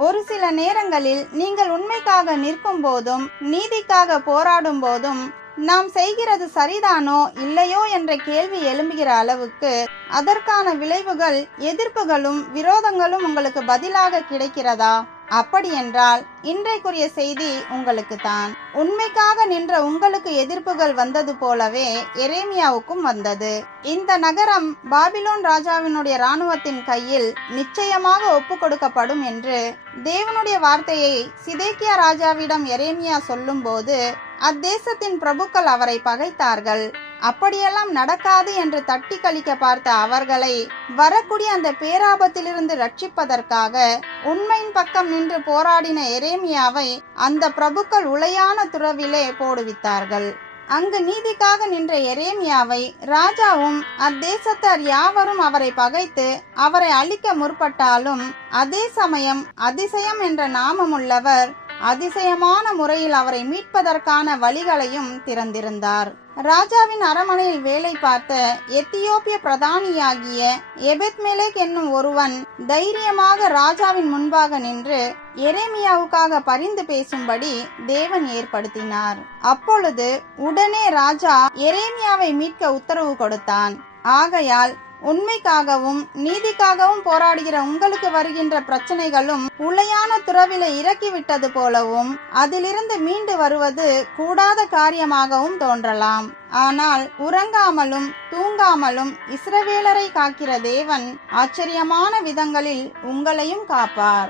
ஒரு சில நேரங்களில் நீங்கள் உண்மைக்காக நிற்கும் போதும் நீதிக்காக போராடும் போதும் நாம் செய்கிறது சரிதானோ இல்லையோ என்ற கேள்வி எழும்புகிற அளவுக்கு அதற்கான விளைவுகள் எதிர்ப்புகளும் விரோதங்களும் உங்களுக்கு பதிலாக கிடைக்கிறதா? அப்படியென்றால் இன்றைக்குரிய செய்தி உங்களுக்கு தான் உண்மைக்காக நின்ற உங்களுக்கு எதிர்ப்புகள் வந்தது போலவே எரேமியாவுக்கும் வந்தது. இந்த நகரம் பாபிலோன் ராஜாவினுடைய ராணுவத்தின் கையில் நிச்சயமாக ஒப்பு கொடுக்கப்படும் என்று தேவனுடைய வார்த்தையை சிதேக்கியா ராஜாவிடம் எரேமியா சொல்லும்போது அத்தேசத்தின் பிரபுக்கள் அவரை பகைத்தார்கள். அப்படியெல்லாம் நடக்காது என்று தட்டி கழிக்க பார்த்த அவர்களை வரக்கூடிய அந்த பேராபத்திலிருந்து ரட்சிப்பதற்காக உண்மையின் பக்கம் நின்று போராடின எரேமியாவை அந்த பிரபுக்கள் உளையான துறவிலே போடுவித்தார்கள். அங்கு நீதிக்காக நின்ற எரேமியாவை ராஜாவும் அத்தேசத்தார் யாவரும் அவரை பகைத்து அவரை அழிக்க முற்பட்டாலும் அதே சமயம் அதிசயம் என்ற நாமமுள்ளவர் அதிசயமான முறையில் அவரை மீட்பதற்கான வழிகளையும் திறந்திருந்தார். ராஜாவின் அரமனையில் வேலை பார்த்த எத்தியோப்பிய பிரதானியாகிய எபெத்மெலேக் என்னும் ஒருவன் தைரியமாக ராஜாவின் முன்பாக நின்று எரேமியாவுக்காக பரிந்து பேசும்படி தேவன் ஏற்படுத்தினார். அப்பொழுது உடனே ராஜா எரேமியாவை மீட்க உத்தரவு கொடுத்தான். ஆகையால் உண்மைக்காகவும் நீதிக்காகவும் போராடுகிற உங்களுக்கு வருகின்ற பிரச்சனைகளும் உளையான துறவில இறக்கிவிட்டது போலவும் அதிலிருந்து மீண்டு வருவது கூடாத காரியமாகவும் தோன்றலாம். ஆனால் உறங்காமலும் தூங்காமலும் இஸ்ரவேலரை காக்கிற தேவன் ஆச்சரியமான விதங்களில் உங்களையும் காப்பார்.